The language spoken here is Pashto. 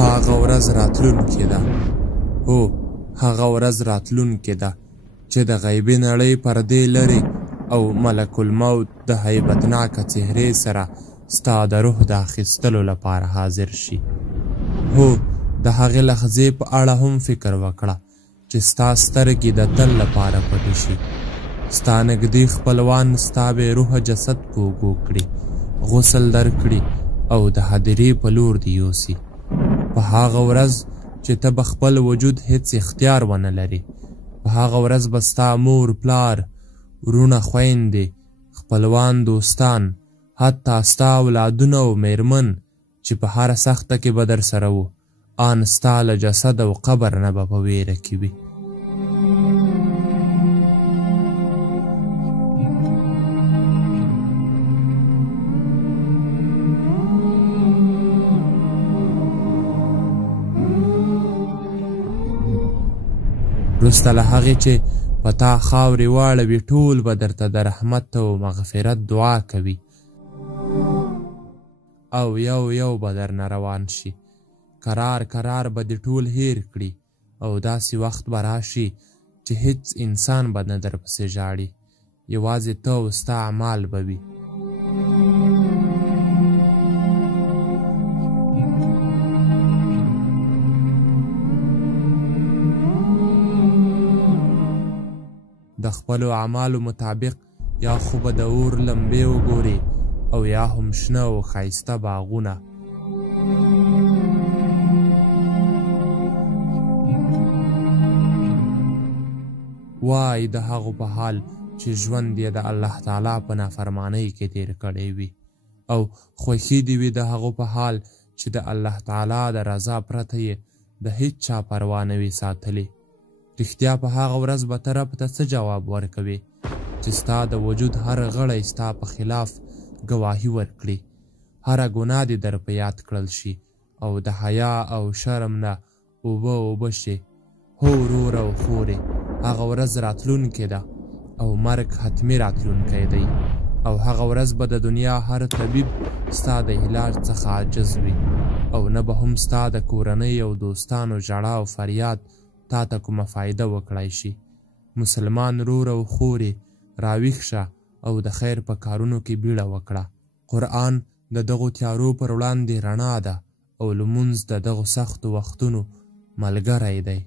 هغه ورځ راتلونکې ده، هو هغه ورځ راتلونکې ده چې د غیبي نړۍ پردې لرې او ملک الموت د هیبتناکه څهرې سره ستا د روح د اخیستلو لپاره حاضر شي. هو د هغې لحظې په اړه هم فکر وکړه چې ستا سترګې د تل لپاره پټې شي. ستا نږدې خپلوان ستا بې روحه جسد په اوږو کړي، غسل درکړي او د هدیرې په لور دې یوسي. په هغه ورځ چې ته به خپل وجود هیڅ اختیار ونه لري، په هغه ورځ به ستا مور، پلار، ورونه، خویندې، خپلوان، دوستان، حتی ستا اولادونه او میرمن چې په هره سخته کې به در سره وو، آن ستا له جسد او قبر نه به په ویره کې وي. وروسته له هغې چې په تا خاورې واړوي، ټول به درته د رحمت او مغفرت دعا کوي او یو یو به درنه روان شي. کرار کرار به دې ټول هیر کړي او داسې وخت به راشي چې هیڅ انسان به نه درپسې ژاړي، یوازې ته او ستا اعمال به وي. د خپلو اعمالو مطابق یا خو به د اور لمبې وګورې او یا هم شنه او ښایسته باغونه. وای د هغو په حال چې ژوند یې د الله تعالی په نافرمانۍ کې تیر کړی وي، او خوښي دې وي د هغو په حال چې د الله تعالی د رضا پرته یې د هیڅ چا پروا نه وي ساتلې. رښتیا په هغه ورځ به ته رب ته څه جواب ورکوې چې ستا د وجود هر غړی ستا په خلاف ګواهي ورکړي، هره ګناه دې در په یاد کړل شي او د حیا او شرم نه اوبه شي. هو وروره او خورې، هغه ورځ راتلونکې ده او مرګ حتمي راتلونکی دی، او هغه ورځ به د دنیا هر طبیب ستا د علاج څخه عاجز وي، او نه به هم ستا د کورنۍ او دوستانو ژړا او فریاد تا ته کومه فایده وکړای شي. مسلمان وروره او خورې، راویښ شه او د خیر په کارونو کې بیړه وکړه. قرآن د دغو تیارو پر وړاندې رڼا ده او لمونځ د دغو سختو وختونو ملګری دی.